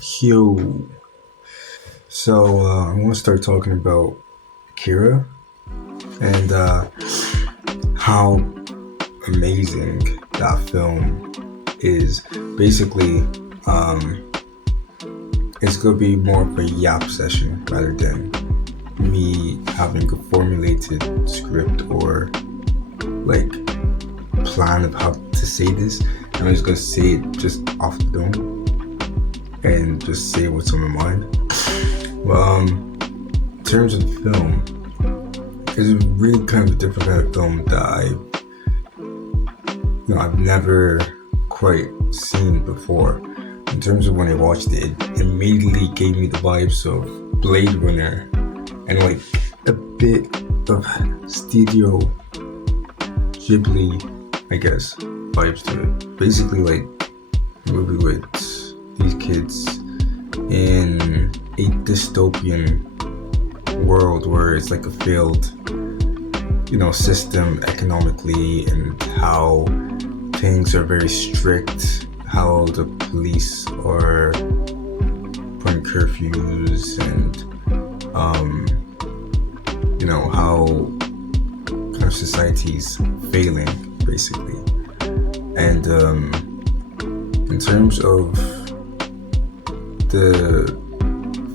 Yo, I want to start talking about Akira and how amazing that film is. Basically, um, it's gonna be more of a yap session rather than me having a formulated script or like plan of how to say this. I'm just gonna say it just off the dome and just say what's on my mind. In terms of the film, it's really kind of a different kind of film that I've never quite seen before. In terms of when I watched it, it immediately gave me the vibes of Blade Runner and like a bit of Studio Ghibli, I guess, vibes to it. Basically, like a movie with these kids in a dystopian world where it's like a failed, system economically, and how things are very strict, how the police are putting curfews, and how kind of society's failing, basically. And in terms of the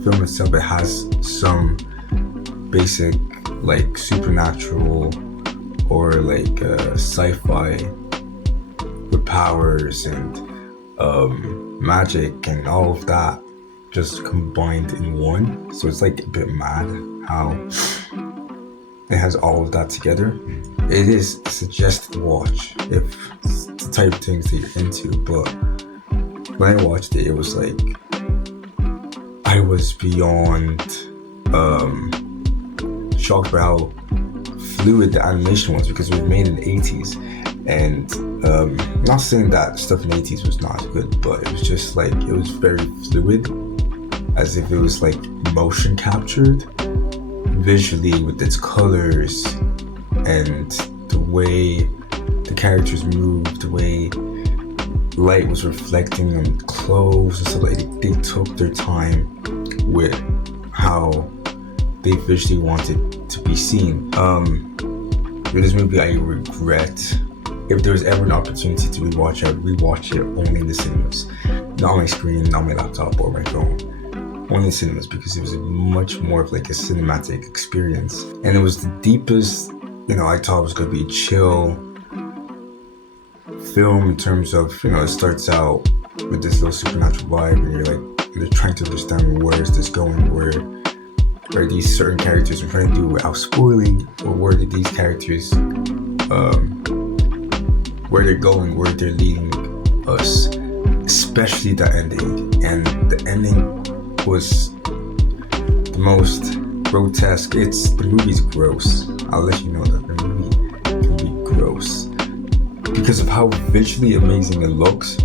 film itself, it has some basic like supernatural or like sci-fi with powers and magic and all of that just combined in one. So it's like a bit mad how it has all of that together. It is a suggested watch if it's the type of things that you're into, but when I watched it, it was like I was beyond shocked by how fluid the animation was, because it was made in the 80s. And not saying that stuff in the 80s was not good, but it was just like, it was very fluid, as if it was like motion captured visually with its colors and the way the characters moved, the way light was reflecting on clothes and stuff. Like they took their time with how they visually wanted to be seen. With this movie, I regret, if there was ever an opportunity to rewatch it, I'd rewatch it only in the cinemas, not on my screen, not on my laptop or my phone, only in cinemas, because it was much more of like a cinematic experience, and it was the deepest. I thought it was gonna be a chill film in terms of, it starts out with this little supernatural vibe, and you're like, they're trying to understand where is this going, where are these certain characters I'm trying to do without spoiling, or where did these characters where they're going, where they're leading us, especially the ending. And the ending was the most grotesque. The movie's gross. I'll let you know that the movie can be gross because of how visually amazing it looks,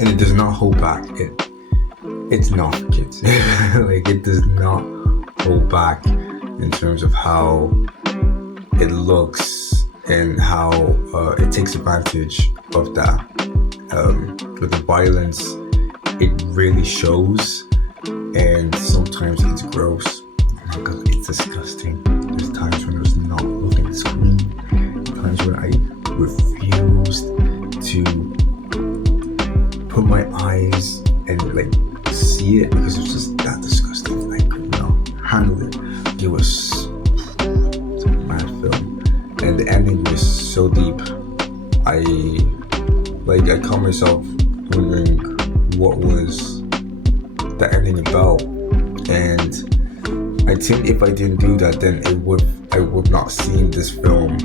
and it does not hold back. It's not for kids. Like, it does not hold back in terms of how it looks and how it takes advantage of that. With the violence, it really shows, and sometimes it's gross. Oh my God, it's disgusting. There's times when I was not looking at the screen, times when I refused to put my eyes and like see it, because it was just that disgusting. I could not handle it. It was a mad film, and the ending was so deep. I caught myself wondering what was the ending about, and I think if I didn't do that, then I would not seen this film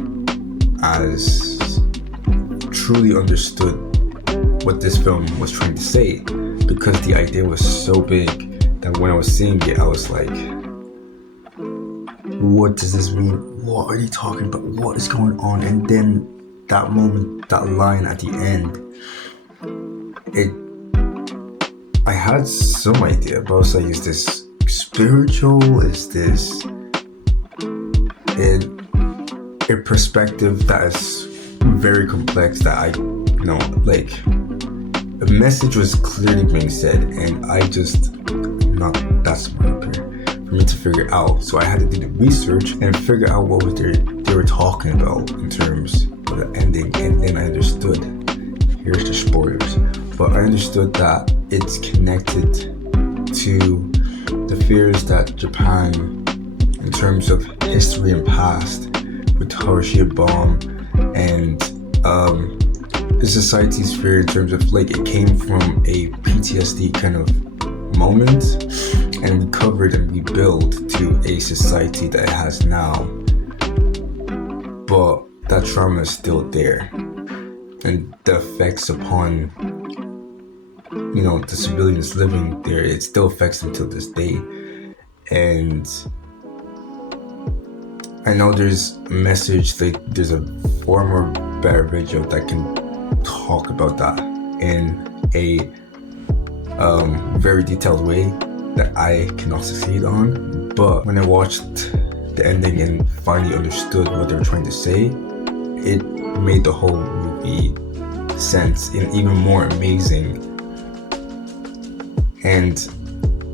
as truly understood what this film was trying to say, because the idea was so big that when I was seeing it, I was like, what does this mean? What are you talking about? What is going on? And then that moment, that line at the end, I had some idea, but I was like, is this spiritual? Is this a perspective that is very complex, that I, like a message was clearly being said, and I just not that smart here for me to figure out. So I had to do the research and figure out what was they were talking about in terms of the ending, and then I understood. Here's the spoilers, but I understood that it's connected to the fears that Japan, in terms of history and past, with Hiroshima bomb and the society's fear in terms of like it came from a PTSD kind of moment and recovered and rebuilt to a society that it has now, but that trauma is still there, and the effects upon the civilians living there, it still affects them till this day. And I know there's a message, like there's a far more better video that can talk about that in a very detailed way that I cannot succeed on. But when I watched the ending and finally understood what they were trying to say, it made the whole movie sense and even more amazing. And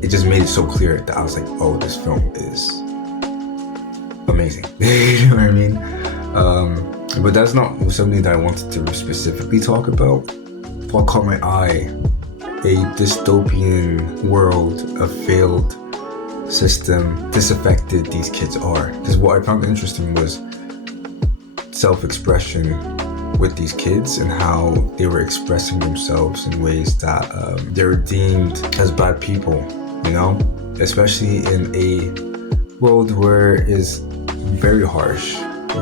it just made it so clear that I was like, oh, this film is amazing. You know what I mean? But that's not something that I wanted to specifically talk about. What caught my eye, a dystopian world, a failed system, disaffected these kids are. Because what I found interesting was self-expression with these kids and how they were expressing themselves in ways that they were deemed as bad people, especially in a world where it's very harsh,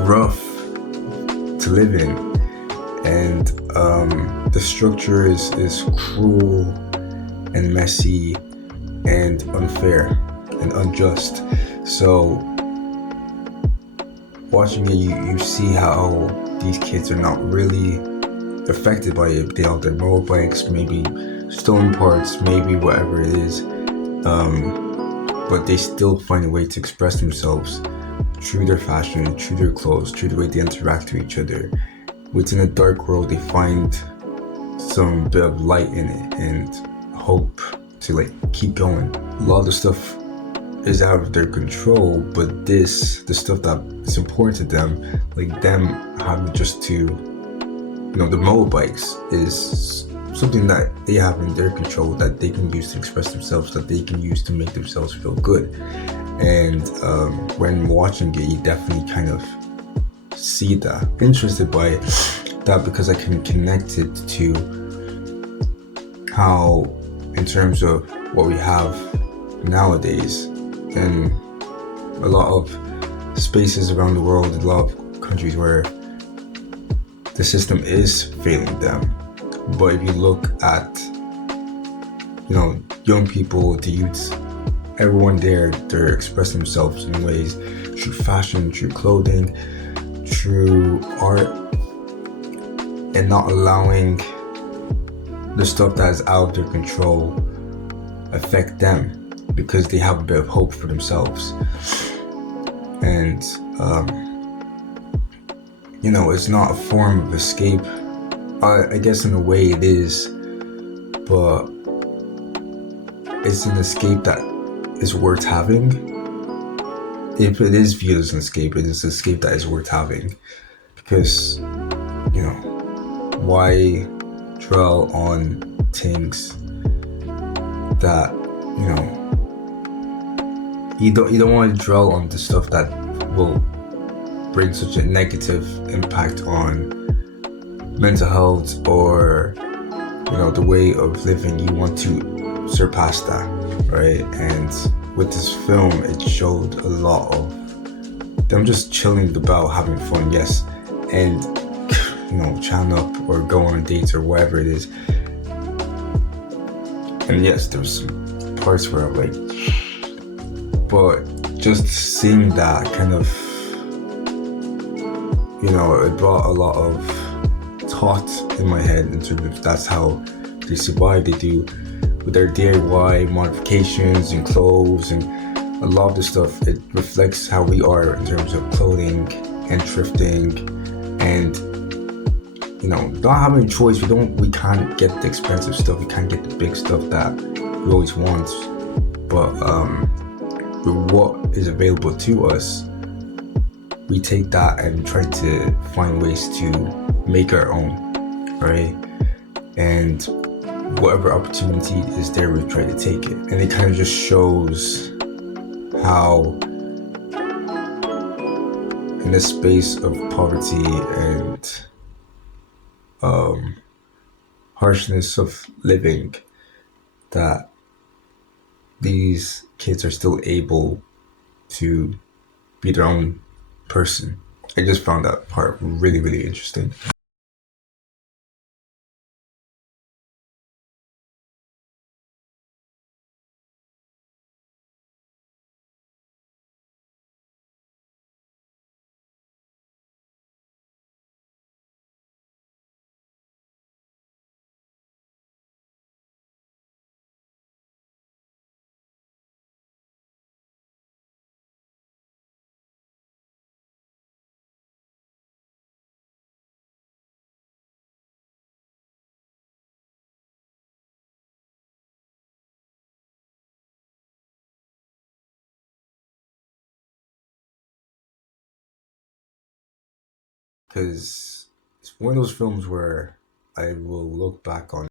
rough to live in, and the structure is cruel and messy and unfair and unjust. So watching it, you see how these kids are not really affected by it. They have their motorbikes, maybe stolen parts, maybe whatever it is, but they still find a way to express themselves through their fashion, through their clothes, through the way they interact with each other. Within a dark world, they find some bit of light in it and hope to keep going. A lot of the stuff is out of their control, but the stuff that is important to them, like them having just to, the motorbikes, is something that they have in their control, that they can use to express themselves, that they can use to make themselves feel good. And when watching it, you definitely kind of see that. Interested by that because I can connect it to how, in terms of what we have nowadays, in a lot of spaces around the world, a lot of countries where the system is failing them. But if you look at, young people, the youths, everyone there, they're expressing themselves in ways through fashion, through clothing, through art, and not allowing the stuff that is out of their control affect them, because they have a bit of hope for themselves. And it's not a form of escape. I guess in a way it is, but it's an escape that is worth having. If it is viewed as an escape, it is an escape that is worth having, because why dwell on things that you don't want to dwell on the stuff that will bring such a negative impact on mental health or the way of living. You want to surpass that, right? And with this film, it showed a lot of them just chilling about, having fun, yes, and chatting up or go on dates or whatever it is. And yes, there's some parts where I'm like, but just seeing that kind of, it brought a lot of thought in my head in terms of that's how they survive. They do with their DIY modifications and clothes, and a lot of the stuff, it reflects how we are in terms of clothing and thrifting and not having a choice. We can't get the expensive stuff. We can't get the big stuff that we always want. But with what is available to us, we take that and try to find ways to make our own, right? And whatever opportunity is there, we try to take it. And it kind of just shows how in the space of poverty and harshness of living, that these kids are still able to be their own person. I just found that part really, really interesting. Because it's one of those films where I will look back on